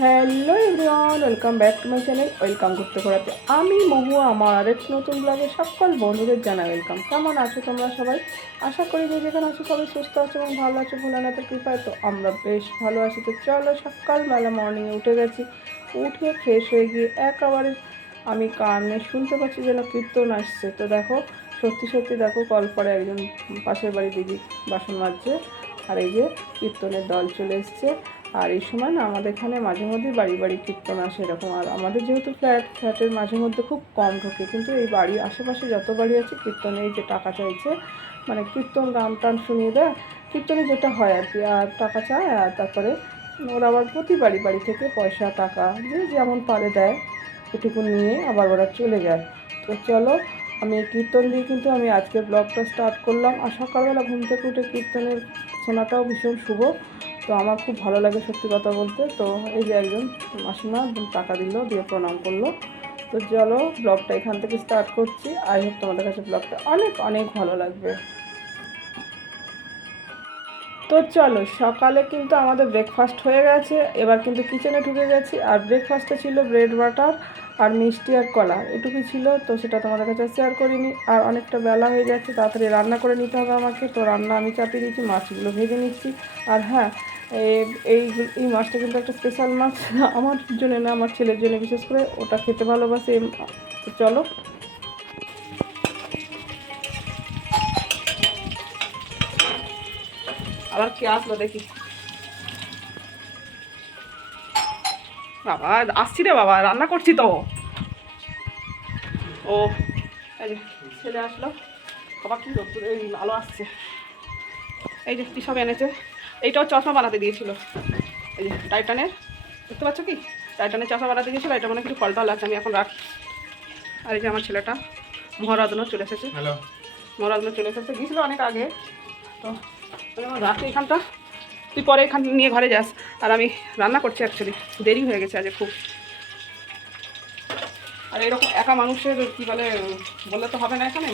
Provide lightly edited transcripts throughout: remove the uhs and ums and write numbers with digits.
Hello everyone, welcome back to my channel. Welcome করতে করাতে আমি মহুয়া আমার আরেক নতুন ব্লগে সকল বন্ধুদের জানাই ওয়েলকাম। কেমন আছো তোমরা সবাই? আশা করি যে যেখানে আছো সবাই সুস্থ আছো এবং ভালো আছো, ভোলানাথের কৃপায়। তো আমরা বেশ ভালো আছি। তো চলো, সকালবেলা মর্নিংয়ে উঠে গেছি। উঠে ফ্রেশ হয়ে গিয়ে একেবারে আমি কানে শুনতে পাচ্ছি যেন কীর্তন আসছে। তো দেখো, সত্যি সত্যি দেখো, কল পরে একজন পাশের বাড়ি দিদি বাসন মাজছে, আর এই যে কীর্তনের দল চলে এসছে। আর এই সময় না আমাদের এখানে মাঝে মধ্যেই বাড়ি বাড়ি কীর্তন আসে এরকম। আর আমাদের যেহেতু ফ্ল্যাটের মাঝে মধ্যে খুব কম ঢোকে, কিন্তু এই বাড়ির আশেপাশে যত বাড়ি আছে কীর্তনে এই যে টাকা চাইছে, মানে কীর্তন গান টান শুনিয়ে দেয়, কীর্তনে যেটা হয় আর কি, আর টাকা চায়। আর তারপরে ওরা আবার প্রতি বাড়ি বাড়ি থেকে পয়সা টাকা যে যেমন পারে দেয়, এটুকু নিয়ে আবার ওরা চলে যায়। তো চলো, আমি এই কীর্তন দিয়ে কিন্তু আমি আজকের ব্লগটা স্টার্ট করলাম। আর সকালবেলা ঘুম থেকে উঠে কীর্তনের শোনাটাও ভীষণ শুভ। তো আমার খুব ভালো লাগে সত্যি কথা বলতে। তো এই যে একজন মাসিমা টাকা দিল, দিয়ে প্রণাম করলো। তো চলো, ব্লগটা এখান থেকে স্টার্ট করছি। আই হোপ তোমাদের কাছে ব্লগটা অনেক অনেক ভালো লাগবে। তো চলো, সকালে কিন্তু আমাদের ব্রেকফাস্ট হয়ে গেছে। এবার কিন্তু কিচেনে ঢুকে গেছি। আর ব্রেকফাস্টে ছিল ব্রেড বাটার আর মিষ্টি আর কলা, এটুকুই ছিল। তো সেটা তোমাদের কাছে শেয়ার করিনি। আর অনেকটা বেলা হয়ে যাচ্ছে, তাড়াতাড়ি রান্না করে নিতে হবে আমাকে। তো রান্না আমি চাপিয়ে দিচ্ছি, মাছগুলো ভেজে নিচ্ছি। আর হ্যাঁ, এই এই মাছটা কিন্তু একটা স্পেশাল মাছ, আমার জন্য না, আমার ছেলের জন্য বিশেষ করে, ওটা খেতে ভালোবাসে। তো চলো, আবার কে আসলো দেখি। বাবা আসছি রে বাবা, রান্না করছি তো। ও, এই যে ছেলে আসলো। বাবা কি রোদ্দুর, এই আলো আসছে। এই যে কী সব এনেছে। এইটাও চশমা বানাতে দিয়েছিল, এই যে টাইটানের, দেখতে পাচ্ছ কি, টাইটানের চশমা বানাতে দিয়েছিল। এটা মানে কিছু ফলটল আছে, আমি এখন রাখি। আর এই যে আমার ছেলেটা মহারাধনও চলে এসেছে। মহারাধনও চলে এসেছে, গিয়েছিল অনেক আগে। তো আমার রাখি এখানটা, তুই পরে এখান নিয়ে ঘরে যাস। আর আমি রান্না করছি, অ্যাকচুয়ালি দেরি হয়ে গেছে আজ খুব। আর এরকম একা মানুষের কী বলে, বললে তো হবে না, এখানে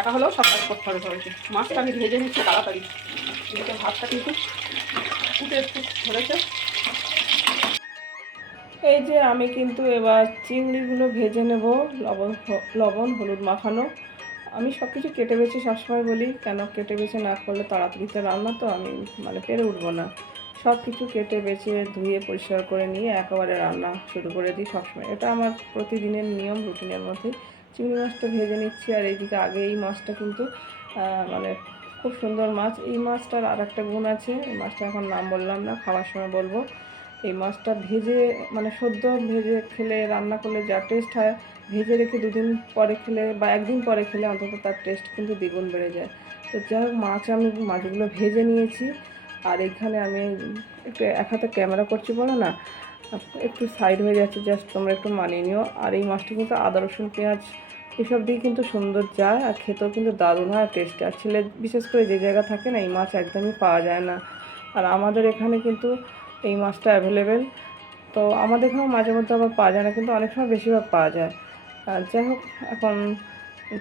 একা হলেও সব কাজ করতে হবে সবাইকে। মাছটা আমি ভেজে নিচ্ছি তাড়াতাড়ি, এদিকে ভাতটা কিন্তু ফুটে একটু ধরেছে। এই যে আমি কিন্তু এবার চিংড়িগুলো ভেজে নেব, লবণ হলুদ মাখানো। আমি সব কিছু কেটে বেছে সবসময় বলি, কেন কেটে বেছে না করলে তাড়াতাড়িতে রান্না তো আমি মানে পেরে উঠবো না। সব কিছু কেটে বেছে ধুয়ে পরিষ্কার করে নিয়ে একেবারে রান্না শুরু করে দিই সবসময়। এটা আমার প্রতিদিনের নিয়ম, রুটিনের মধ্যে। চিংড়ি মাছটা ভেজে নিচ্ছি। আর এইদিকে আগে এই মাছটা কিন্তু মানে খুব সুন্দর মাছ। এই মাছটার আর একটা গুণ আছে, এই মাছটা এখন নাম বললাম না, খাওয়ার সময় বলবো। এই মাছটা ভেজে মানে সদ্য ভেজে খেলে, রান্না করলে যা টেস্ট হয়, ভেজে রেখে দুদিন পরে খেলে বা একদিন পরে খেলে অন্তত তার টেস্ট কিন্তু দ্বিগুণ বেড়ে যায়। তো যাই হোক, আমি মাছগুলো ভেজে নিয়েছি। আর এখানে আমি একটু এক হাতে ক্যামেরা করছি বলে না, একটু সাইড হয়ে যাচ্ছে, জাস্ট তোমরা একটু মানিয়ে নিও। আর এই মাছটা কিন্তু আদা রসুন পেঁয়াজ এসব দিয়ে কিন্তু সুন্দর যায়, আর খেতেও কিন্তু দারুণ হয় টেস্ট। আর ছেলে বিশেষ করে যে জায়গা থাকে না, এই মাছ একদমই পাওয়া যায় না। আর আমাদের এখানে কিন্তু এই মাছটা অ্যাভেলেবেল। তো আমাদের এখানেও মাঝে মধ্যে আবার পাওয়া যায় না, কিন্তু অনেক সময় বেশিরভাগ পাওয়া যায়। আর যাই হোক, এখন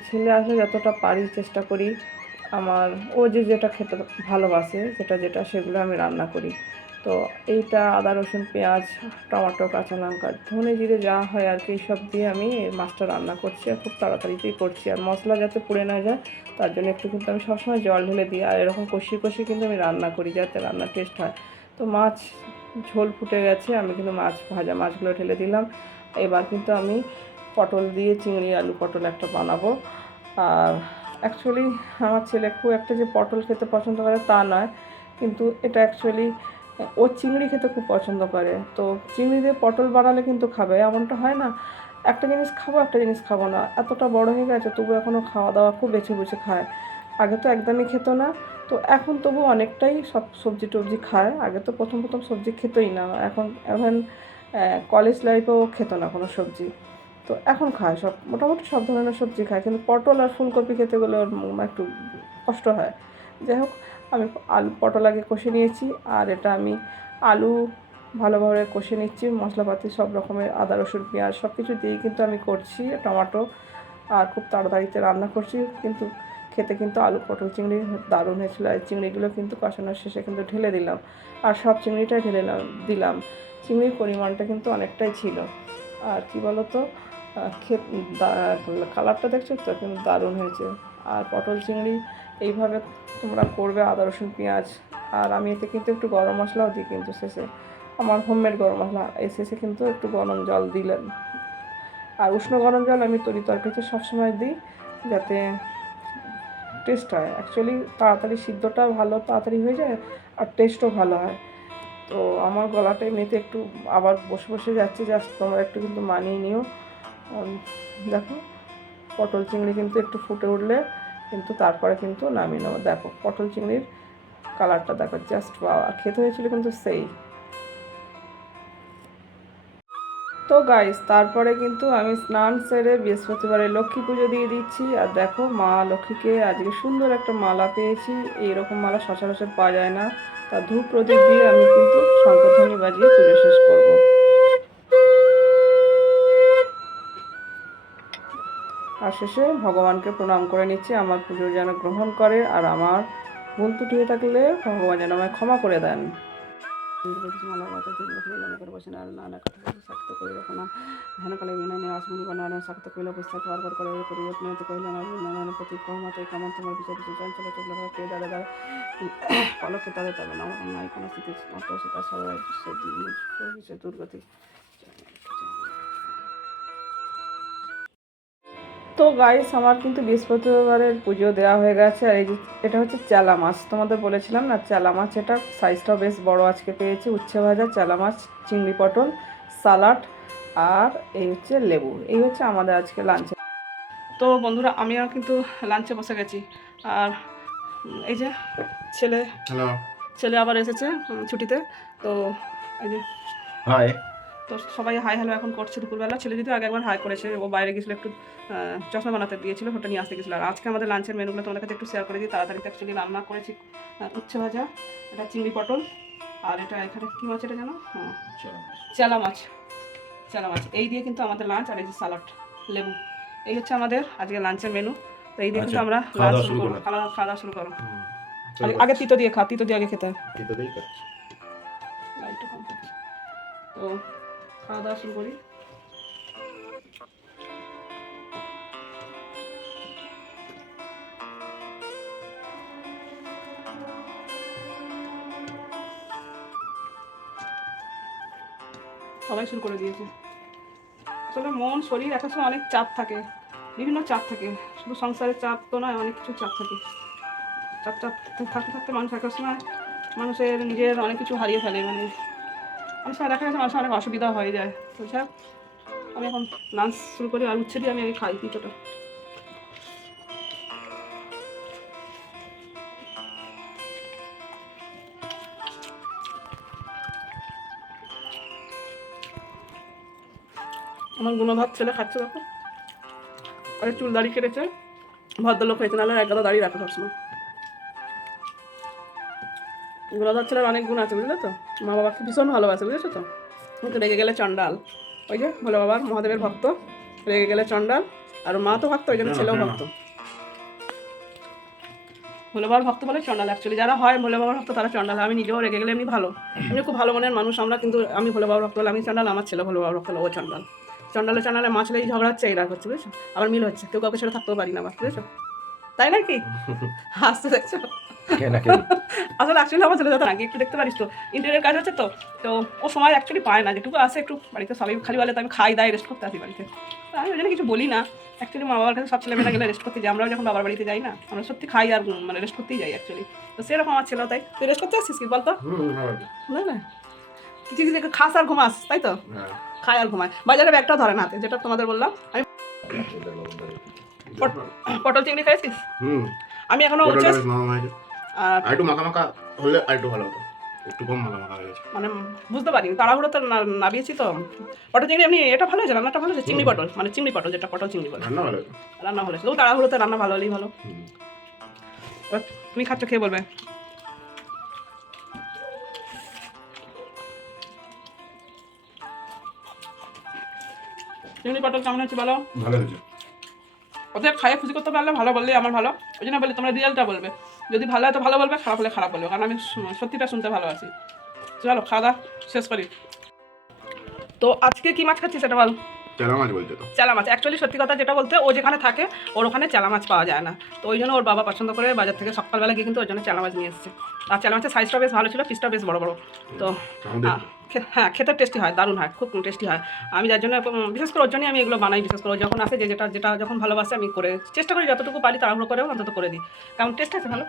ছেলে আসলে যতটা পারি চেষ্টা করি, আমার ও যে যেটা খেতে ভালোবাসে, যেটা যেটা সেগুলো আমি রান্না করি। তো এইটা আদা রসুন পেঁয়াজ টমেটো কাঁচা লঙ্কা ধনে জিরে যা হয় আর কি, সব দিয়ে আমি মাছটা রান্না করছি। আর খুব তাড়াতাড়িতেই করছি। আর মশলা যাতে পুড়ে না যায় তার জন্য একটু কিন্তু আমি সবসময় জল ঢেলে দিই। আর এরকম কষিয়ে কষিয়ে কিন্তু আমি রান্না করি, যাতে রান্নার টেস্ট হয়। তো মাছ ঝোল ফুটে গেছে, আমি কিন্তু ভাজা মাছগুলো ঢেলে দিলাম। এবার কিন্তু আমি পটল দিয়ে চিংড়ি আলু পটল একটা বানাবো। আর অ্যাকচুয়ালি আমার ছেলে খুব একটা যে পটল খেতে পছন্দ করে তা নয়, কিন্তু এটা অ্যাকচুয়ালি ও চিংড়ি খেতে খুব পছন্দ করে। তো চিংড়ি দিয়ে পটল বানালে কিন্তু খাবে, এমনটা হয় না একটা জিনিস খাবো একটা জিনিস খাবো না। এতটা বড় হয়ে গেছে তবু এখনও খাওয়া দাওয়া খুব বেছে বুঝে খায়। আগে তো একদমই খেত না, তো এখন তবু অনেকটাই সব সবজি টবজি খায়। আগে তো প্রথম প্রথম সবজি খেতই না, এখন এখন কলেজ লাইফেও খেত না কোনো সবজি। তো এখন খায় সব, মোটামুটি সব ধরনের সবজি খায়, কিন্তু পটল আর ফুলকপি খেতে গেলে ওর একটু কষ্ট হয়। যাই হোক, আমি পটল আগে কষে নিয়েছি। আর এটা আমি আলু ভালোভাবে কষে নিচ্ছি, মশলাপাতি সব রকমের আদা রসুন পেঁয়াজ সব কিছু দিয়েই কিন্তু আমি করছি, টমেটো। আর খুব তাড়াতাড়িতে রান্না করছি, কিন্তু খেতে কিন্তু আলু পটল চিংড়ি দারুণ হয়েছিলো। আর চিংড়িগুলো কিন্তু কষানোর শেষে কিন্তু ঢেলে দিলাম, আর সব চিংড়িটাই ঢেলে দিলাম। চিংড়ির পরিমাণটা কিন্তু অনেকটাই ছিল। আর কি বলো তো, কালারটা দেখছো তো, কিন্তু দারুণ হয়েছে। আর পটল চিংড়ি এইভাবে তোমরা করবে, আদা রসুন পেঁয়াজ। আর আমি এতে কিন্তু একটু গরম মশলাও দিই কিন্তু শেষে, আমার হোমমেড গরম মশলা। এই শেষে কিন্তু একটু গরম জল দিলেন, আর উষ্ণ গরম জল আমি তরকারিতে সবসময় দিই, যাতে টেস্ট হয়। অ্যাকচুয়ালি তাড়াতাড়ি সিদ্ধটা ভালো তাড়াতাড়ি হয়ে যায়, আর টেস্টও ভালো হয়। তো আমার গলাটা এমনিতে একটু আবার বসে বসে যাচ্ছে, জাস্ট তোমরা একটু কিন্তু মানিয়ে নিও। দেখো পটল চিংড়ি কিন্তু একটু ফুটে উঠলে কিন্তু তারপরে কিন্তু নামিয়ে নেবো। দেখো পটল চিংড়ির কালারটা দেখো, জাস্ট বাবা, খেতে হয়েছিল কিন্তু সেই। তো গাইস, তারপরে কিন্তু আমি স্নান সেরে বৃহস্পতিবারে লক্ষ্মী পুজো দিয়ে দিচ্ছি। আর দেখো মা লক্ষ্মীকে আজকে সুন্দর একটা মালা পেয়েছি, এইরকম মালা সচরাচর পাওয়া যায় না। তা ধূপ প্রদীপ দিয়ে আমি কিন্তু শঙ্খধ্বনি বাজিয়ে পুজো শেষ করব। আর শেষে ভগবানকে প্রণাম করে নিচ্ছি, আমার পুজো যেন গ্রহণ করে, আর আমার ভুল ত্রুটি হয়ে থাকলে ভগবান যেন আমায় ক্ষমা করে দেন। মালা কথা মনে করে বসে নানা কথা শক্ত করে রকম হেনকালে বিনয় আসমনি বানানো শক্ত কইলা পুস্তক বারবার করে পরিবর্তন হতে কইলে আমার নানান প্রতি কর্মাতে কামন তোমার বিচার বিচার চঞ্চল চক্র কে দাদা দাদা পলকে তাদের তবে না নাই কোনো স্থিতি মত সেটা সবাই সে দুর্গতি। তো গাইস, আমার কিন্তু বৃহস্পতিবারের পুজো দেওয়া হয়ে গেছে। আর এই যে এটা হচ্ছে চেলা মাছ, তোমাদের বলেছিলাম না চেলা মাছ, এটা সাইজটাও বেশ বড় আজকে পেয়েছি। উচ্ছে ভাজা, চেলা মাছ, চিংড়ি পটল, সালাড, আর এই হচ্ছে লেবু। এই হচ্ছে আমাদের আজকে লাঞ্চে। তো বন্ধুরা, আমিও কিন্তু লাঞ্চে বসে গেছি। আর এই যে ছেলে আবার এসেছে ছুটিতে। তো এই যে হাই, তো সবাই হাই হ্যালো এখন করছে দুপুরবেলা। ছেলে যদি আগে একবার হাই করেছে, ও বাইরে গেছিলো একটু চশমা বানাতে দিয়েছিল, ওটা নিয়ে আসতে গেছিলো। আর আজকে আমাদের লাঞ্চের মেনুগুলো তোমাদের কাছে একটু শেয়ার করে দিই তাড়াতাড়ি। অ্যাকচুয়ালি রান্না করেছি উচ্ছে ভাজা, এটা চিংড়ি পটল, আর এটা এখানে কী মাছ এটা জানো? চেলা মাছ। চেলা মাছ এই দিয়ে কিন্তু আমাদের লাঞ্চ। আর এই যে সালাড, লেবু, এই হচ্ছে আমাদের আজকে লাঞ্চের মেনু। তো এই দিয়ে কিন্তু আমরা লাঞ্চ শুরু করবো। খাওয়া দাওয়া শুরু করো। আগে তিতো দিয়ে খা, তিতো দিয়ে আগে খেতে হয়। তিতো দিয়েই খাচ্ছি। লাইটটা কম থাকে। তো খাওয়া দাওয়া শুরু করি। সবাই শুরু করে দিয়েছে। আসলে মন শরীর একটা সময় অনেক চাপ থাকে, বিভিন্ন চাপ থাকে, শুধু সংসারের চাপ তো নয়, অনেক কিছু চাপ থাকে। চাপ থাকতে থাকতে মানুষ একটা সময় মানুষের নিজের অনেক কিছু হারিয়ে ফেলে। মানে অনেক সময় দেখা গেছে মানুষের অনেক অসুবিধা হয়ে যায়। তো স্যার, আমি এখন লাঞ্চ শুরু করি। আর উচ্ছে দিয়ে আমি আগে খাই কিছুটা। আমার গুণধর ছেলে খাচ্ছে, দেখো আরে চুল দাড়ি কেটেছে, ভদ্রলোক হয়েছে, নাহলে এক গাদা দাঁড়িয়ে রাখো সবসময়। গুণধর ছেলের অনেক গুণ আছে, বুঝলে তো। মা বাবাকে ভীষণ ভালোবাসে, বুঝেছো তো। কিন্তু রেগে গেলে চণ্ডাল। ওই যে ভোলে বাবার, মহাদেবের ভক্ত, রেগে গেলে চণ্ডাল। আর মা তো ভক্ত, ওই জন্য ছেলেও ভক্ত। ভোলে বাবার ভক্ত বলে চণ্ডাল। অ্যাকচুয়ালি যারা হয় ভোলে বাবার ভক্ত তারা চণ্ডাল। আমি নিজেও রেগে গেলে এমনি ভালো, এমনি খুব ভালো মনের মানুষ আমরা। কিন্তু আমি ভোলে বাবার ভক্ত হলে আমি চণ্ডাল, আমার ছেলে ভোলে বাবার ভক্ত হলে ও চণ্ডাল। চণ্ডালে মা ছেলে ঝগড়া হচ্ছে, এই রাগ হচ্ছে, বুঝেছো। আবার মিল হচ্ছে, কেউ কাউকে ছেড়ে থাকতেও পারি না আবার, বুঝেছো। তাই নাকি হাসতে দেখছো? আসলে অ্যাকচুয়ালি আমার ছেলে যাতে আগে একটু দেখতে পারিস তো, ইন্টারভিউর কাজ হচ্ছে তো। তো ও সময় অ্যাকচুয়ালি পায় না, যেটুকু আসে একটু বাড়িতে সবাই খালি বলে তো আমি খাই দায় রেস্ট করতে আসি বাড়িতে। তো আমি ওই জন্য কিছু বলি না। অ্যাকচুয়ালি মা বাবার কাছে সব ছেলেমেয়েরা গেলে রেস্ট করতে যাই, আমরাও যখন বাবার বাড়িতে যাই না, আমরা সত্যি খাই আর মানে রেস্ট করতেই যাই অ্যাকচুয়ালি। তো সেরকম আমার ছেলেও তাই। তুই রেস্ট করতে আসছিস কি বলতো? না না, কিছু কিছু খাস আর ঘুমাস, তাই তো। খায় আর ঘুমায়, বাজারে ব্যাগটাও ধরে না হাতে, যেটা তোমাদের বললাম। আমি পটল চিংড়ি খাইছিস? আমি এখনো আর একটু মাখা মাখা হলে আর একটু ভালো হতো, একটু কম মাখা মাখা হয়ে গেছে। মানে বুঝতে পারিনি, তাড়াহুড়োতে নাবিয়েছি তো। পটল চিংড়ি এমনি এটা ভালো হয়েছে, রান্নাটা ভালো হয়েছে। চিংড়ি পটল মানে চিংড়ি পটল, যেটা পটল চিংড়ি বলে, রান্না ভালো হয়েছে। রান্না ভালো হয়েছে, তবু তাড়াহুড়োতে রান্না ভালো হলেই ভালো। তুমি খাচ্ছ, খেয়ে বলবে। চিংড়ি পটল কেমন হয়েছে বলো? ভালো হয়েছে। ওদের খাইয়ে খুশি করতে পারলে ভালো বললেই আমার ভালো। ওই জন্য বলি তোমরা রিয়েলটা বলবে, যদি ভালো হয় তো ভালো বলবে, খারাপ হলে খারাপ বলবে, কারণ আমি সত্যিটা শুনতে ভালোবাসি। চলো খাওয়া দাওয়া শেষ করি। তো আজকে কি মাছ খাচ্ছি সেটা বল। চেলা মাছ বলছে তো। চেলা মাছ, অ্যাকচুয়ালি সত্যি কথা যেটা বলতে, ও যেখানে থাকে ওর ওখানে চেলা মাছ পাওয়া যায় না, তো ওই জন্য ওর বাবা পছন্দ করে বাজার থেকে সকালবেলা গিয়ে কিন্তু ওর জন্য চেলা মাছ নিয়ে এসেছে। আর চেলা মাছের সাইজটা বেশ ভালো ছিল, পিসটা বেশ বড় বড়। তো হ্যাঁ, খেতে টেস্টি হয়, দারুণ হয়, খুব টেস্টি হয়। আমি যার জন্য বিশেষ করে ওর জন্যই আমি এগুলো বানাই। বিশেষ করে ও যখন আসে, যেটা যেটা যখন ভালোবাসে আমি করে চেষ্টা করি যতটুকু পারি তাড়াহুড়ো করেও অন্তত করে দিই, কারণ টেস্ট আছে ভালো।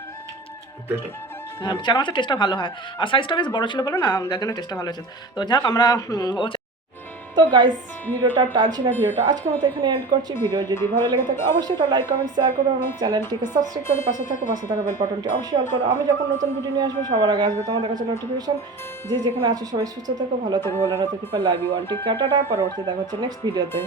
হ্যাঁ, চেলা মাছের টেস্টটা ভালো হয়, আর সাইজটা বেশ বড় ছিল বলে না, যার জন্য টেস্টটা ভালো হয়েছে। তো যাক আমরা ও তো গাইস, ভিডিওটা টানছি না, ভিডিওটা আজকের মতো এখানে এন্ড করছি। ভিডিও যদি ভালো লেগে থাকে অবশ্যই একটা লাইক কমেন্ট শেয়ার করো এবং চ্যানেলটিকে সাবস্ক্রাইব করে পাশে থাকা বেল বাটনটি অবশ্যই অল করো। আমি যখন নতুন ভিডিও নিয়ে আসবো সবার আগে আসবে তোমাদের কাছে নোটিফিকেশন। যে যেখানে আছো সবাই সুস্থ থেকো, ভালো থেকো, ভালো থেকো, লাভ ইউ, আন্টি, টাটা। পরবর্তী দেখা হচ্ছে নেক্সট ভিডিওতে।